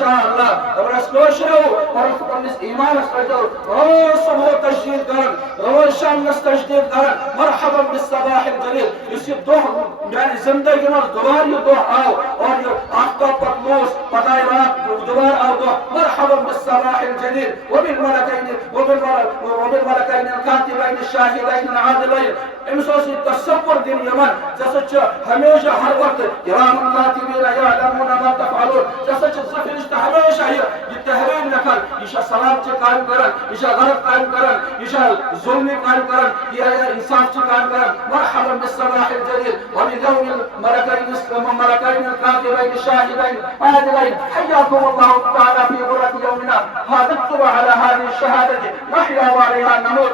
انشاءاللہ اگر اس کوشرو اور پنس ایمان اسکتو روز صبح تجدید کرن روز شام نس تجدید کرن مرحبا بالصباح الجلیل اس یہ دو یعنی زندگی میں دوبار یہ دو آؤ اور یہ آفتاب پتلوس پتائی رات دوبار آؤ دو مرحبا بالصباح الجلیل وبالملكين الكاتبين الشاهدين العادلين امسوسي تصور دين يمن جسد هميشه هر وقت كرام كاتبين يعلمون ما تفعلون جسد زفرشت هميشه هي التحرير لكن يشا سلام قائم کرن يشا غلط قائم کرن يشا ظلم قائم کرن يا انصاف قائم کرن مرحبا بالصباح الجديد وبيوم الملكين الكاتبين الشاهدين العادلين حياكم الله تعالى في غرة يومنا هذا اكتب على هذه الشهادة نحيا وعليها نموت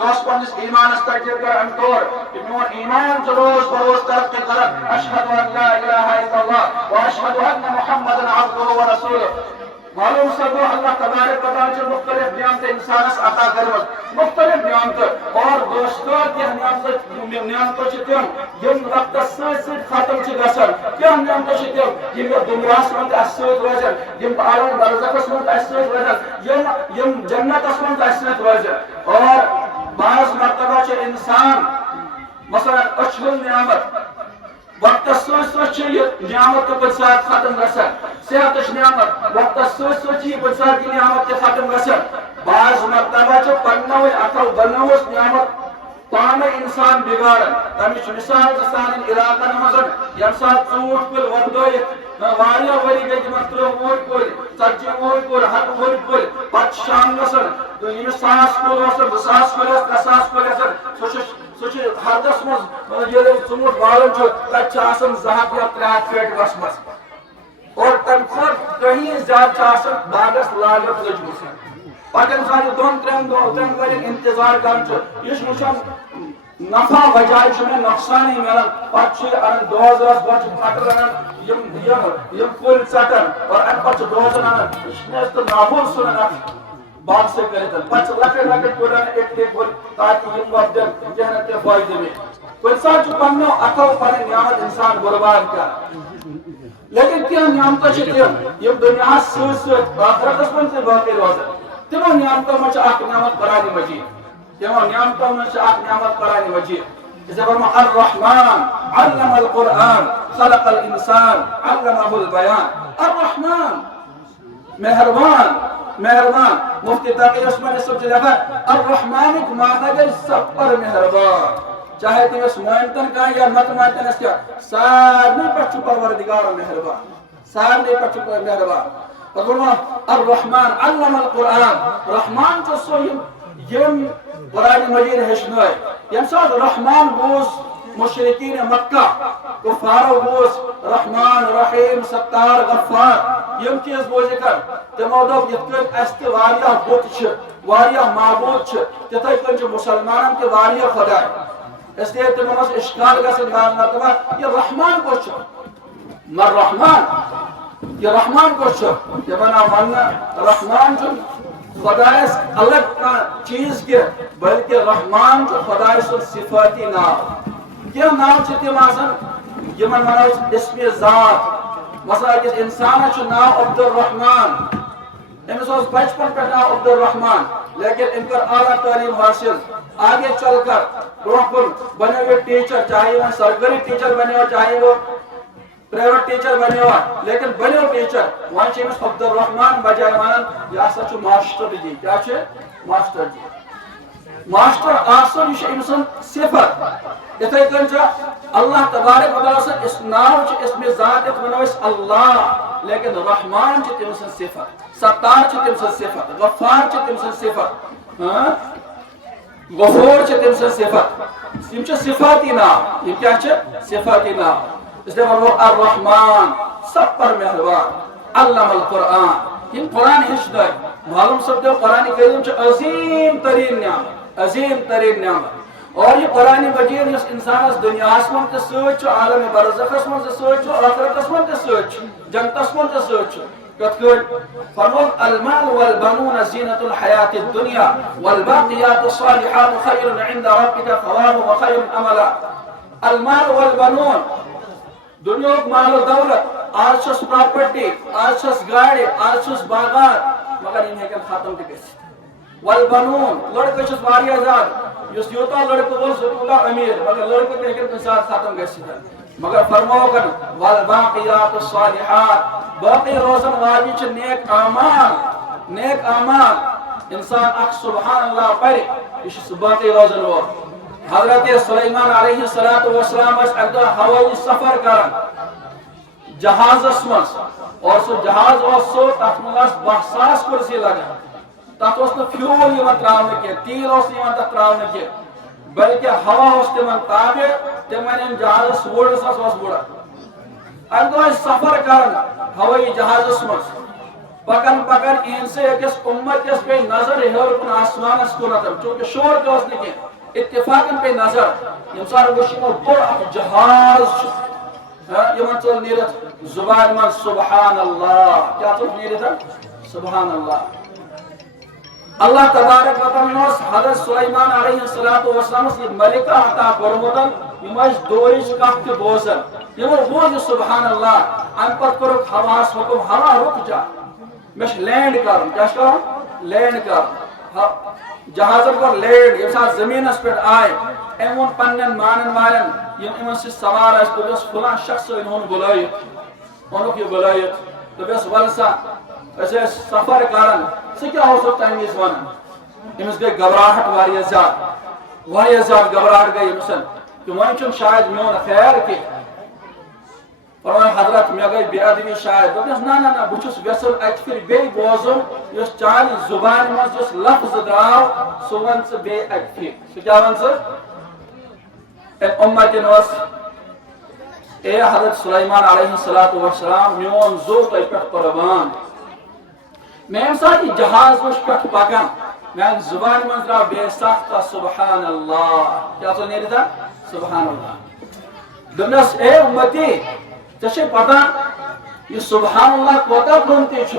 واسبنس إيمان استجر كر أمطور إنه إيمان جروز بروز ترقي قرب أشهد أن لا إله إلا الله وأشهد أن محمدا عبده ورسوله معلوم سبو اللہ تبارک و تعالی مختلف نعمت انسان اس عطا کرو مختلف نعمت اور دوستو یہ نعمت چھتم یم وقت سے ختم چھ گژھن کیا نعمت چھتم یم دنیا مند اس روزن یم عالم برزخ مند اس روزن یم جنت مند اس روزن اور بعض مرتبہ چھ انسان مثلا اچھل نعمت وقت سوچ نعمت تو ساتھ ختم گژھن صحت نعمت وقت سوچ ساتھ نعمت ختم گژھن بعض مرتبہ چھ پنو عقل بنوس نعمت پانے انسان بگاڑن تمچ مثال سان علاقن مزن یم سات ژوٗنٛٹھ کُلۍ وۄپدٲیِتھ واریاہ ؤری گٔے تِمن ترٛہ وُہٕرۍ کُلۍ ژتجی وُہٕرۍ کُلۍ ہتہٕ وُہٕرۍ کُلۍ پتہٕ چھِ شام گژھان ییٚمِس 1,000 کُل آسان 2,000 کُلۍ آسان 3,000 کُلۍ آسان سُہ چھُ ہردس منٛز ییٚلہِ ژوٗنٛٹھ والان چھُ تتہِ چھِ آسان 200 یا 300 پیٹہِ وسمژ اور تمہِ کھۄتہٕ کہیں زیادٕ چھِ آسان باغس لاگت لٔجمٕژ پتہٕ ییٚمہِ ساتہٕ یہِ 2-3 ؤرین انتظار کران چھُ یہِ چھُ وٕچھان نفع بجائے چھُ مےٚ نۄقصانٕے مِلان پتہٕ چھُ یہِ انان دوزرس گۄڈٕ چھُ پتہٕ رنان یِم کُلۍ ژٹان اور امہِ پتہٕ چھُ دوزن انان یہِ چھُ مےٚ تہٕ نافوٗل ژھٕنان اتھ باغ سے کٔرِتھ پتہٕ چھِ لۄکٕٹۍ لۄکٕٹۍ کُلۍ انان اکہِ کُلۍ تاکہِ یِم وۄپدن کینٛہہ نتہٕ کینٛہہ فٲیدٕ مِلہِ کُنہِ ساتہٕ چھُ پننیو عقل پنٕنۍ نعمت انسان برباد کران لیکن کینٛہہ نعمتہٕ چھِ تِم یِم دُنیاہس سۭتۍ سۭتۍ آخرتس منٛز تہِ باقٕے روزان تِمو نعمتو منٛز چھِ اکھ نعمت قرآنِ مجیٖد تِمو نعمتو منٛز چھِ اکھ نعمت قرآنِ مجیٖد الرحمن علم القرآن خلق الانسان علمه البيان الرحمن مہربان مفتی تقی عثمانی صاحب چھِ لیکھان الرحمانُک معنی گٔے سب پر مہربان چاہے تٔمِس مٲنتن کانٛہہ یا نتہٕ مٲنتنس کیٛاہ سارنٕے پٮ۪ٹھ چھُ پروردگار مہربان سارنٕے پٮ۪ٹھ چھُ مہربان الرحمن علم القرآن رحمان چھُ سُہ یم قرآن مجیٖد ہیٚچھنٲے ییٚمہِ ساتہٕ رحمان بوٗز مشرقین مکہ کفارو بوز رحمان رحیم ستار غفار یم چیز بوزِ کر تمو دوٚپ یِتھ کٔنۍ اَسہِ تہِ واریاہ بُت چھِ واریاہ معبوٗد چھِ تِتھَے کٔنۍ چھِ مُسلمانن تہِ واریاہ خۄداے اسلیے تِمن اوس اِشکال گژھان بعض مرتبہ یہِ رحمان کُس چھُ مگر یہِ رحمان کُس چھُ تِمن آو وننہٕ رحمان چھُنہٕ خۄدایس الگ کانٛہہ چیٖز کینٛہہ بلکہِ رحمان چھُ خۄداے سُنٛد صفٲتی ناو کینٛہہ ناو چھِ تِم آسان یِمن ونو أسۍ اسمِ ذات مثلاً أکِس انسانس چھُ ناو عبدالرحمان أمِس اوس بچپن پٮ۪ٹھ ناو عبدالرحمان لیکن أمۍ کٔر اعلیٰ تعلیٖم حٲصِل آگے چل کر برونٛہہ کُن بنیو یہِ ٹیٖچر چاہے وۄنۍ سرکٲری ٹیٖچر بنیو چاہے وہ پرائیویٹ ٹیٖچر بنیو لیکن بنیو ٹیٖچر وۄنۍ چھِ أمِس عبدالرحمان بجاے ونان یہِ ہسا چھُ ماسٹر جی کیٛاہ چھُ ماسٹر جی ماسٹر آسُن یہِ چھُ أمۍ سُنٛد صفت یِتھَے کٔنۍ چھُ اللہ تبارک و تعالیٰ سُنٛد ناو چھُ اسمِ ذات یتھ ونو أسۍ اللہ لیکن رحمان چھِ تٔمۍ سٕنٛز صفت ستار چھِ تٔمۍ سٕنٛز صفت غفار چھِ تٔمۍ سٕنٛز صفت غفور چھِ تٔمۍ سٕنٛز صفت یِم چھِ صفاتی ناو یِم کیٛاہ چھِ صفاتی ناو اسلیے ونو الرحمان سب پر مہربان علم القرآن یم قرآن ہیٚچھنٲے معلوم سپدیو قرآن کریم چھُ عظیٖم تریٖن نعمت اور یہ قرآن مجیٖد یُس انسانس دُنیاہس منٛز تہِ سۭتۍ چھُ عالمِ برزخس منٛز تہِ سۭتۍ چھُ ٲخرتس منٛز تہِ سۭتۍ چھُ جنتس منٛز تہِ سۭتۍ چھُ کِتھ کٔنۍ فرمووُن المال والبنون زینة الحیاة الدنیا والباقیات الصالحات خیر عند ربک ثوابا وخیر املا المال والبنون دنیا مال و دولت آج چھس پراپرٹی آج چھس گاڑی آج چھس باغات مگر ان ہیکن ختم تہ گژھت والبنون لڑکہ چھس واریاہ زیادہ یس یوتا لڑکہ وول سہ تیوتاہ امیر مگر لڑکہ تہ ہیکن کُنہ ساتہٕ ختم گژھت مگر فرماو کن والباقیات الصالحات باقی روزن واجی چھ نیک اعمال انسان اخ سبحان اللہ پڑھ یہ چھ باقی روزن وول حضرت سلیمان علیہ السلام اس اکدہ ہوائی سفر کرن جہازس مز اور سو جہاز اس سو تک مز 10,000 کرسی لگا تک اس نے فیول یوان تراؤنے کے تیل اس یوان تک تراؤنے کے بلکہ ہوا اس تمن تابع تمن جہاز وڑ ساس اس وڑا اکدہ سفر کرن ہوائی جہازس مز پکن ان سے ایکس امت اس پہ نظر ہیور کن آسمان اس کو نتم چونکہ شور کے اس نے کی اتفاقاً پہ نظر یمسار وشیمو بڑا جہاز یمن چل نیرت زبان من سبحان اللہ کیا چل نیرت سبحان اللہ اللہ تبارک و تعالی حضرت سلیمان علیہ السلام یہ ملکہ عطا فرمودن یمش دورش کفت بوزن یمو بوز سبحان اللہ ان پر کرک حواس حکم ہوا رک جا مش لینڈ کرن کیا کرن لینڈ کر جہازن کو لینڈ یہ ساتھ زمین اس پر آئے ایمون پنن مانن والن یم ایمون سے سوار اس تو بس فلان شخص انہوں بلائیت انہوں کی بلائیت تو بس ولسا ایسے سفر کرن سے کیا ہو سکتا ہے اس ون امس گئی گھبراہٹ واریاہ زیادہ گھبراہٹ گئی مثلا کہ وہیں چون شاید میون خیر کی فرمائے حضرت میں گئی بے ادبی شاید دوپنس نا بچس ویسن ات پھر بے بوزم یس چانہ زبان مز یس لفظ دراو سو ون ژٕ بے ات پھر سہ کیا ون ژٕ امتن وس اے حضرت سلیمان علیہ السلام میون زو تہ پہ قربان میں ام سات یہ جہاز وش پہ پکان میان زبان مز درا بے سخت سبحان اللہ کیا تو نیرِ تھا سبحان اللہ دوپنس اے امتی ژے پتہ یہ سبحان اللہ کوتاہ برونتی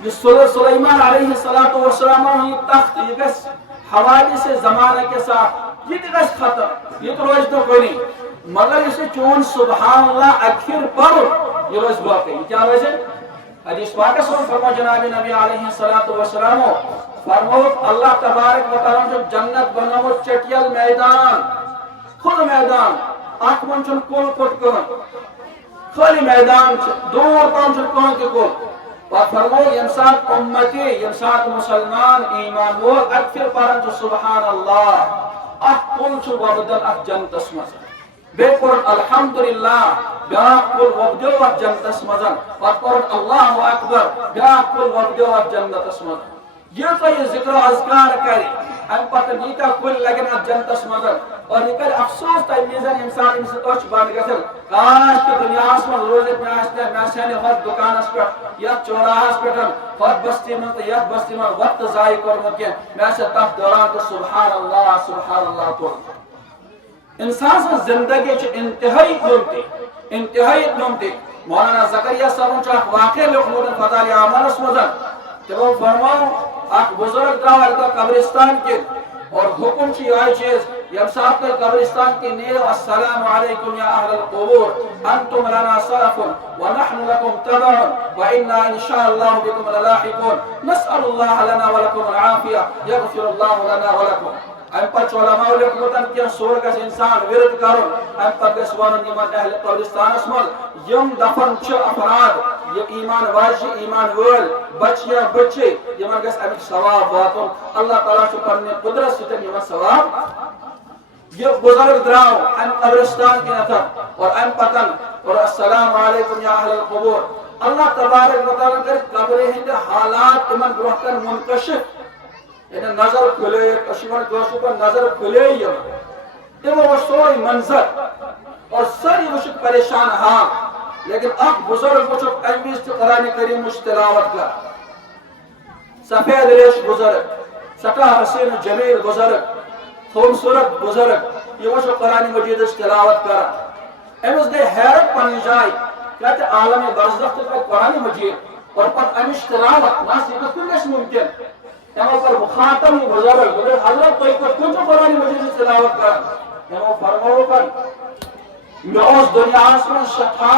یہ سلیمان علیہ السلام یہ تخت یہ گھس حوالے سے زمانہ کے ساتھ یہ گھس ختم یہ تو روز تو کوئی نہیں مگر اسے چون سبحان اللہ اکثر پر یہ روز باقی یہ کیا روز ہے حدیث پاک سے فرما جناب نبی علیہ السلام فرمو اللہ تبارک و تعالی جو جنت بناو چٹیل میدان خود میدان اکھ من چون کول کٹ کہن خالی میدان دور تام کہاں کے کو فرمو یمسات امتی یمسات مسلمان ایمان وہ اکثر پارن جو سبحان اللہ اخ کل چھ وبدل اخ جنتس مز بے قرن الحمدللہ بیاق کل وبدل اخ جنتس مزن قرن اللہ اکبر بیاق کل وبدل اخ جنتس مزن یہ تو یہ ذکر و اذکار کرے ام پتہ نیتا کل لگن اخ جنتس مزن اور یہ کر افسوس تا میزان انسان ان سے اچ بن گژھن کاش کہ دنیا میں روزت میں آستے میں سنے ہر دکانس پر یا چوراہس پر ہر بستی میں یا بستی میں وقت ضائع کرنے کے میں سے تک دوران تو سبحان اللہ تو انسان سے زندگی چ انتہائی قیمتی مولانا زکریا صاحب چھ واقعہ لکھنؤ فضائل اعمال مزن کہ وہ فرماؤ اخ بزرگ درا قبرستان کے اور حکم چی آئی چیز یم صاحب کے قبرستان کی نیو السلام علیکم یا اہل القبور انتم لنا صرف ونحن لكم تبع وإنا ان شاء الله بكم للاحقون نسأل الله لنا ولكم العافية يغفر الله لنا ولكم ام پر علماء لکھوتن کی سور گس انسان ورد کرن ام پر گس ونن یمن اہل قبرستان اسمل یم دفن چھ افراد یہ ایمان واجی ایمان ول بچیا بچے یمن گس امیک ثواب واتن اللہ تعالی چھ پنہ قدرت ستن یمن ثواب یہ بزرگ دراو ام قبرستان کی نتر اور ام پتن اور السلام علیکم یا اہل القبور اللہ تبارک و تعالی کر قبر ہند حالات یمن برہکن منکشف یعنی نظر کھلے کشمیر گوشت پر نظر کھلے یہ وہ سوئی منظر اور ساری وشک پریشان ہاں لیکن اب بزرگ وشک امیز تو قرآن کریم مجھ تلاوت کا سفید ریش بزرگ سٹا حسین جمیل بزرگ خوبصورت بزرگ یہ وشک قرآن مجید تلاوت کرا امیز گئے حیرت پانی جائی کہتے عالم برزخ تک قرآن مجید اور پر امیش تلاوت ناسی کا کلش ممکن یہاں پر مخاطب بزرگ حضرت تو ایک کنچو قرآن مجید تلاوت کر یہاں فرماؤ پر میوس دنیا میں سٹھا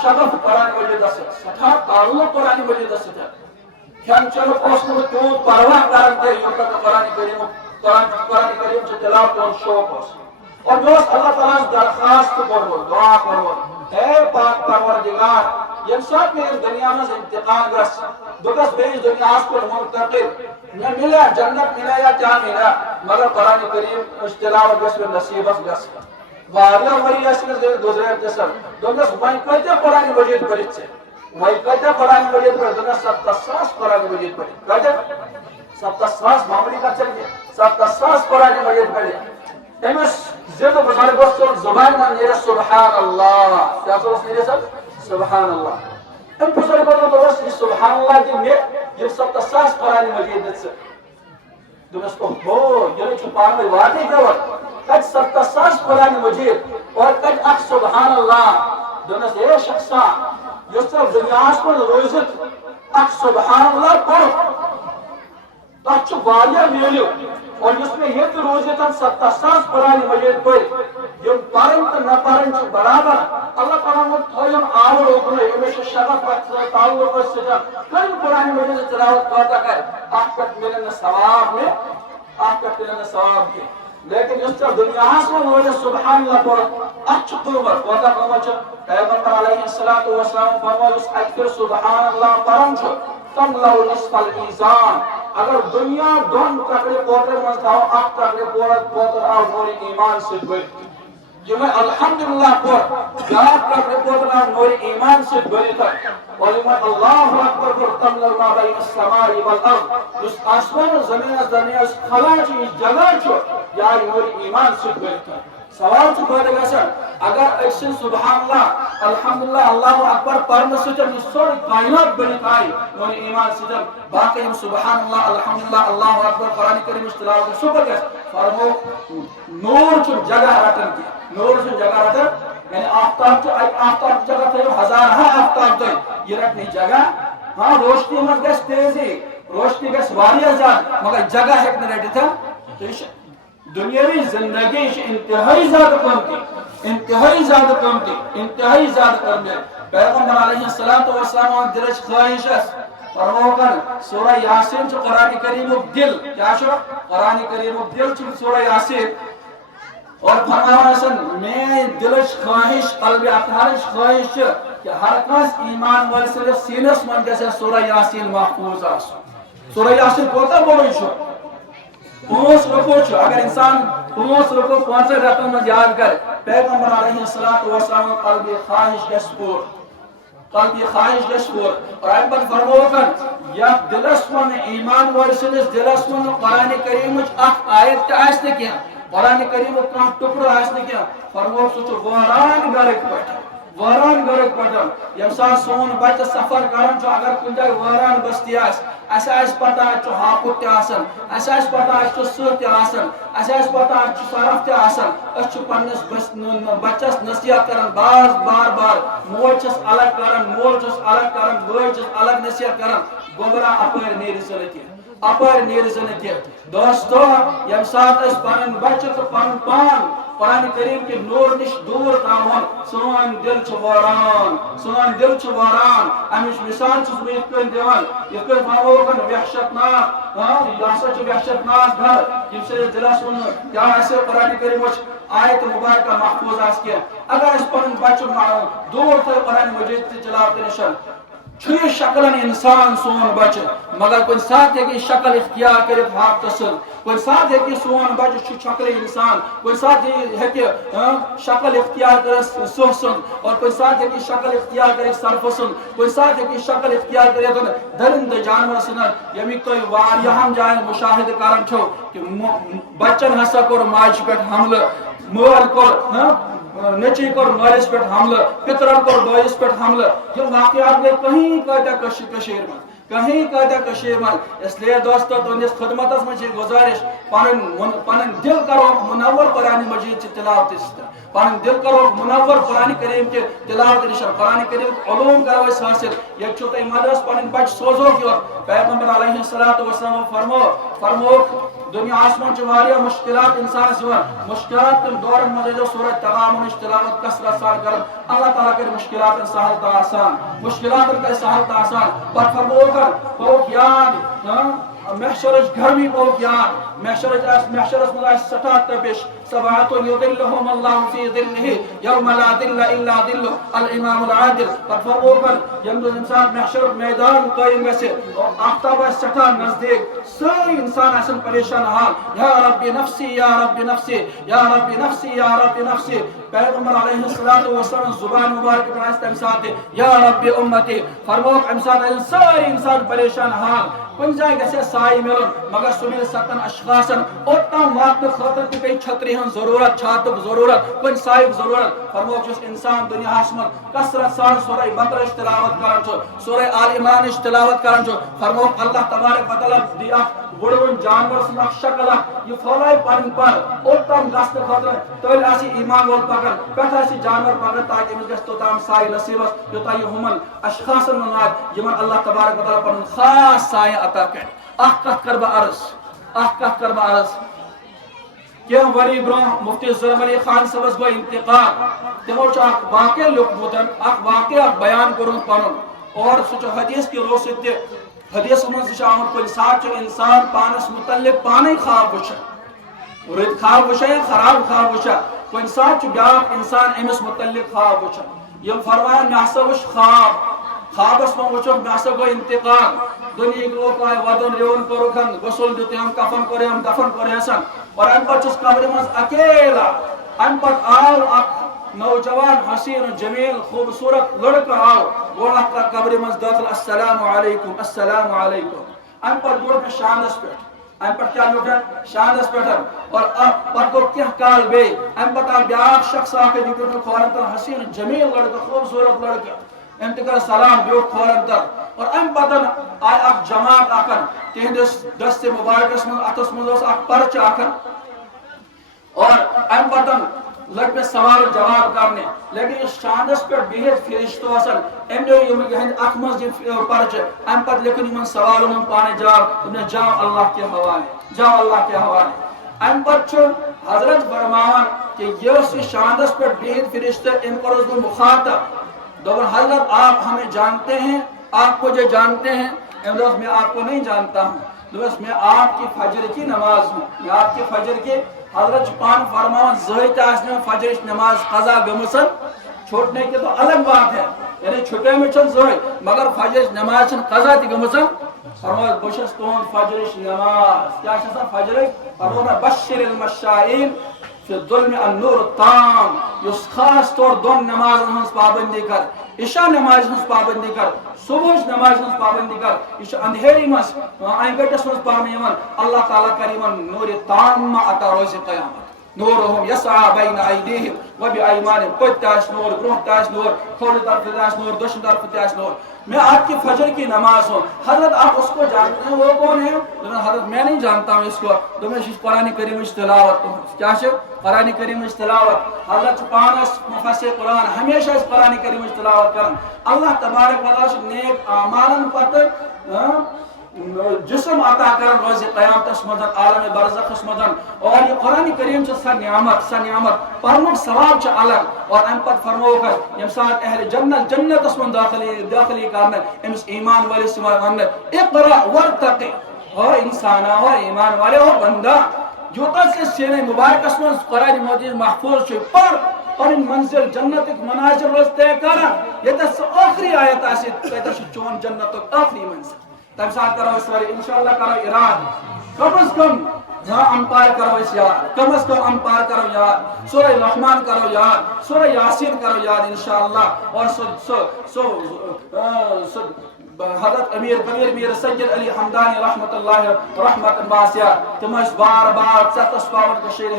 شغف قرآن مجید سٹھا تعلق قرآن مجید کھین چن تیوت پرواہ کران قرآن کریم تلاوت ہند شوق اور اللہ تعالیٰ درخواست کورمت دعا کورمت اے پاک پروردگار یم سات میں اس دنیا میں انتقال گس بگس بیس دنیا کن منتقل میں ملا جنت ملا یا کیا ملا مگر قرآن کریم تلاوت گس میں نصیبت گس واریاہ وری اس گزرے تسر دونس وائن کتے قرآن مجید پڑھت سے وائن کتے قرآن مجید پڑھت دونس 70,000 قرآن مجید پڑھت کتے 70,000 معمولی کا چلیے 70,000 قرآن مجید پڑھت امس زید بزرگ وصل زبان من نیرے سبحان اللہ کیا سوچ نیرے سب سبحان اللہ ام بزرگ وصل سبحان اللہ دی میں یہ 70,000 قرآن مجید سے دونس کو ہو یہ چھپان میں واضح گور کج 70,000 قرآن مجید اور کج اک سبحان اللہ دونس اے شخصا یس دنیا کو روزت اک سبحان اللہ پڑھ تک واریاہ میلیو اور اس میں یہ روزت 70,000 قرآن مجید پڑھ یم پرن تو نہ پرن برابر اللہ تعالیٰ نے تھوڑا آور اوپر ہمیشہ شغف تعلق سے کل قرآن مجید تلاوت کرتا کر آپ کا ملن ثواب میں آپ کا ملن ثواب میں لیکن اس طرح دنیا میں وہ سبحان اللہ پڑھ اچھ قومت وقت قومت پیغمبر علیہ السلام فرمائے اس اکثر سبحان اللہ پڑھن چھو تم لو نصف المیزان اگر دنیا دون تکڑے پوٹر میں تھا اک تکڑے پوٹر اور نور ایمان سے بڑھ جو میں الحمدللہ پر جات کا رپورٹ نام نور ایمان سے بری تھا اور میں اللہ اکبر پر تمل ما بین السماء والارض اس آسمان و زمین از درمیان اس خلا چی جگہ چھو یا نور ایمان سے بری تھا سوال چھو بہت گا اگر ایسے سبحان اللہ الحمدللہ اللہ اکبر پرن سجر نسور کائنات بری تھائی نور ایمان سجر باقی ہم سبحان اللہ الحمدللہ اللہ اکبر قرآن کریم اشتلاو سبر گا فرمو نور چھو جگہ رٹن کی نور سے جگہ رہتا یعنی آفتاب آفتاب جگہ تھے ہزار آفتاب تھے یہ رکھنی جگہ ہاں روشنی مت گس تیزی روشنی گس واریہ زیادہ مگر جگہ ہے کہ رہتی تھا تو دنیاوی زندگی انتہائی زیادہ کم تھی انتہائی زیادہ کم تھی انتہائی زیادہ کم تھی پیغمبر علیہ السلام دلچ خواہش ہے فرموکن سورہ یاسین چو قرآن کریم دل کیا شو قرآن کریم دل چو سورہ یاسین اور فرمایا سن میں دلش خواہش قلب اطہارش خواہش کہ ہر کس ایمان وال صرف سینس من جیسے سورہ یاسین محفوظ آسو سورہ یاسین کوتا بڑھو چھو 5 رکو چھو اگر انسان 5 رکو 5 رکو میں یاد کر پیغمبر علیہ السلام قلب خواہش گشپور قلب خواہش گشپور اور اکبر فرموکن یا دلس من ایمان وال صرف دلس من قرآن کریم اخ آیت آستے کیا قرآن کریم کا ٹکڑا آسنے کیا فرمو سوچو واران گرک پٹھن یم سا سون بچہ سفر کرن چو اگر کن جائے واران بستی ایسا اس پتہ چو ہاپت تے آسن ایسا اس پتہ چو سر تے آسن ایسا اس پتہ چو صرف تے آسن اس چو پنس بچس نصیحت کرن بار مول چس الگ کرن مول چس الگ کرن گوئی چس الگ نصیحت کرن گمراہ اپر نیری سلکی اپر نیر زنکی دوستو یم ساتھ اس پانن بچت پان قرآن کریم کے نور نش دور تاون سون دل چواران سون دل چواران امیش مثال چھ بیت کن دیوان یکن فاوکن وحشت ناک یاسا چھ وحشت ناک گھر یم سے دل سن یا ایسے قرآن کریم وچ آیت مبارکہ محفوظ اس کیا اگر اس پانن بچت دور تھے قرآن مجید سے چلاوت نشان چھوئی شکلن انسان سون بچ مگر کن ساتھ ہے کہ شکل اختیار کرت ہاک تصل کن ساتھ ہے کہ سون بچ چھو شکل انسان کن ساتھ ہے کہ شکل اختیار کرت سوسن اور کن ساتھ ہے کہ شکل اختیار کرت سرفسن کن ساتھ ہے کہ شکل اختیار کرت درند جانور سنن یمی کوئی واریہم جائیں مشاہد کارن چھو کہ بچن ہسا کور ماج پیٹ حمل مول کور نچی کور مالس پیٹ حملہ پترن کور بائیس پیٹ حملہ یہ واقعات گئے کہیں کہتا کشیر میں کہیں کہتا کشیر میں اس لئے دوستو تونیس خدمت اس میں گزارش پانن دل کرو منور قرآن مجید چی تلاوت اس پن دل کرو منور قرآن کریم کے تلاوت نشان قرآن کریم علوم کرو اس حاصل یہ چھوٹے مدرس پن بچ سوزو کی اور پیغمبر علیہ السلام فرمو دنیا آسمان چواریا مشکلات انسان سوا مشکلات تم دور مجھے جو سورج تغامن تلاوت کسرت سان کر اللہ تعالیٰ کے مشکلات سہل تا آسان مشکلات کا سہل تا آسان پر فرمو کر پوک یاد محشرش گھرمی پوک یاد محشرش مدائش سٹھا تبش سبعات یذلہم اللہ فی ظلہ یوم لا ظل الا ظلہ الامام العادل پر فرمو کر یمدو انسان محشر میدان قائم ویسے آفتاب سٹھا نزدیک ساری انسان ایسن پریشان حال یا رب نفسی یا رب نفسی یا رب نفسی یا رب نفسی پیغمبر علیہ السلام زبان مبارک بنائے تمسات یا رب امتی فرموک امسات ساری انسان پریشان حال کن جائے گسے سائی ملن مگر سمیل ستن اشخاصن اوتام وقت خاطر کی کئی چھتری ہن ضرورت چھاتک ضرورت کن سائیک ضرورت فرموک جس انسان دنیا حسمت کسرت سان سورہ بقرہ تلاوت کرن چھو سورہ آل عمران تلاوت کرن چھو فرموک اللہ تبارک و تعالی دی اخ بڑون جانور سن اخ شکل یہ فولائی پن پر اوتام گست خاطر تول اسی ایمان ول پکر پتہ اسی جانور پکر تاکہ مجھ گست توتام سائی نصیبس یوتا یہ ہمن اشخاصن مناد یمن اللہ تبارک و تعالی پن خاص سائے عطا کر اخ کت کر با عرض کیا وری برون مفتی ظلم علی خان صبس گو انتقال تمو اخ واقع لکمتن اخ واقع بیان کرن پنن اور سچ حدیث کی رو ستے حدیث من آمد کل ساتھ انسان پانس متعلق پانے خواب وچھا رد خواب وچھا یا خراب خواب وچھا کل ساتھ بیاق انسان امس متعلق خواب وچھا یم فرمایا محسا وچھ خوابس من وچھو محسا گو انتقال دنیا کو پائے ودن ریون کرکن غسل دیتے ہم کفن کرے ہم دفن کرے حسن اور ان پر چس قبر مز اکیلا ان پر آو اک نوجوان حسین جمیل خوبصورت لڑکا آو گوڑا قبر مز داخل السلام علیکم السلام علیکم ان پر گوڑ میں شاندس پیٹ ان پر کیا لوٹا شاندس پیٹر اور پر گوڑ کیا کال بے ان پر تا بیاق شخص آکے دیکھو خوارنتا حسین جمیل لڑکا خوبصورت لڑکا انتقال سلام بیوٹ کھولنتر اور ام پتن آئی اک جماعت آکن تہندس دست مبارکس من اتس مزوس اک پرچ آکن اور ام پتن لگ میں سوال جواب کرنے لیکن اس شاندس پر بہت فرشتو اصل ام جو یوم گہند اک مسجد پرچ ام پت لکن من سوال من پانے جواب انہیں جاؤ اللہ کے حوالے جاؤ اللہ کے حوالے ام پت چھو حضرت فرماون کہ یہ شاندس پر بہت فرشتہ ام پر اس مخاطب دوبر حضرت آپ ہمیں جانتے ہیں آپ کو جو جانتے ہیں امروز میں آپ کو نہیں جانتا ہوں دوست میں آپ کی فجر کی نماز ہوں میں آپ کی فجر کی حضرت پان فرماؤں زہیت آسنے فجر نماز قضا گمسن چھوٹنے کی تو الگ بات ہے یعنی چھٹے میں چھن زہیت مگر فجر نماز چھن قضا تی گمسن فرماؤں بشس تون فجر نماز کیا شسا فجر فرماؤں بشر المشائین فی الظلم النور التام یس خاص طور دون نماز ہنس پابندی کر عشاء نماز ہنس پابندی کر صبح نماز ہنس پابندی کر یہ اندھیری مس آئیں گٹس مس پڑھنے یمن اللہ تعالیٰ کریمن نور تام عطا روز قیامت نورهم يسعى بين ايديهم وبايمانهم پت تاش نور برہ تاش نور کھوڑ طرف تاش نور دشن طرف تاش نور میں آپ کی فجر کی نماز ہوں حضرت آپ اس کو جانتے ہیں وہ کون ہے حضرت میں نہیں جانتا ہوں اس کو تو میں قرآن کریم تلاوت کیا سے قرآن کریم تلاوت حضرت پانس مفسر قرآن ہمیشہ اس قرآن کریم تلاوت کرن اللہ تبارک و تعالی نیک اعمالن پتہ جسم عطا کرن روز قیامت مدن عالم برزخ مدن اور یہ قرآن کریم سے نعمت پرنک ثواب چھ الگ اور ام پت فرمو کر یم ساتھ اہل جنت من داخلی کرنا امس ایمان والے سما ونن اقرا ورتقی او انسانا او ایمان والے او بندہ جو تک سینے مبارک من قرآن مجید محفوظ چھ پر اور ان منزل جنت مناظر روز طے کر یہ تس آخری آیت آسی تس چون جنت آخری منزل تم ساتھ کرو اس بار انشاءاللہ کرو اراد کم از کم یہاں امپائر کرو اس یاد کم از کم امپائر کرو یاد سورہ رحمان کرو یاد سورہ یاسین کرو یاد انشاءاللہ اور حضرت امیر کبیر میر سید علی حمدانی رحمت اللہ رحمت واسعہ تم اس بار ستس پاون کشیر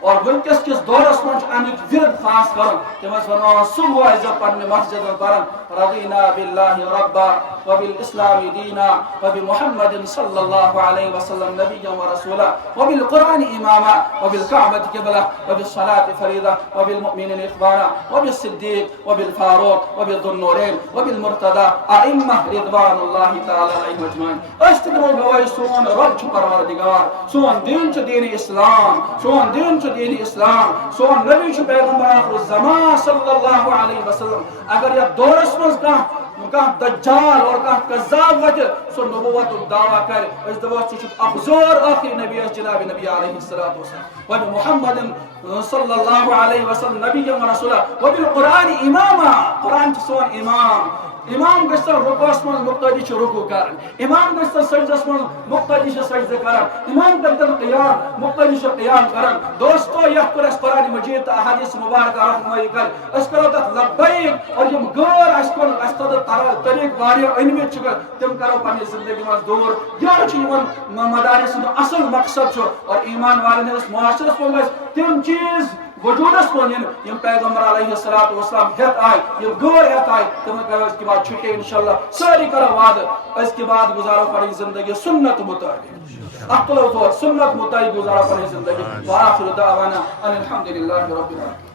اور ونکس کس دورس من امیک ورد خاص کرن تم فرمان صبح از پنہ مسجد پرن رضینا باللہ ربا وبالاسلام دینا وبمحمد صلی اللہ علیہ وسلم نبیا ورسولا وبالقرآن اماما وبالکعبۃ قبلہ وبالصلاة فریضہ وبالمؤمنین اخوانا وبالصدیق وبالفاروق وبالذو النورین وبالمرتضی ائمہ رضوان اللہ تعالی علیہم اجمعین. اس تمو گواہی سون رب چھ پروردگار، سون دین چھ دین اسلام، سون دین چھ دین اسلام، سون نبی چھ پیغمبر آخر الزمان صلی اللہ علیہ وسلم. اگر یہ دورس مز کانٛہہ دجال اور کانٛہہ کذاب وتہ سو نبوت دعویٰ کر اس دپو ژٕ چھُکھ افضل آخری نبی جناب نبی علیہ الصلوۃ والسلام وبمحمد صلی اللہ علیہ وسلم نبی و رسولہ وبالقرآن اماما. قرآن چھ سون امام. امام گژھِ رکوعس من مقتدی چھ رکوع کرن، امام گژھِ سجدس من مقتدی چھ سجدہ کرن، امام کرتن قیام مقتدی چھ قیام کرن. دوستو یتھ پر اس قرآن مجید تو احادیث مبارکہ رہنمائی کر اس کرو تتھ لبیک اور یم غیر اس کن اس طریق واریاہ أنمٕتۍ چھِ تم کرو پننہِ زندگی من دور. یہ چھ یمن مدارس ہُنٛد اصل مقصد چھُ اور ایمان والن ہندس معاشرس من گژھِ تم چیز وجودس من یم پیغمبر علیہ الصلوۃ والسلام ہیت آئی یم غور ہیت آئی تمہیں کرو اس کے بعد چھٹے انشاءاللہ ساری کرو وعدہ اس کے بعد گزارو پڑی زندگی سنت مطابق اقلو تو سنت مطابق گزارو پڑی زندگی. وآخر دعوانا ان الحمد للہ رب العالمین.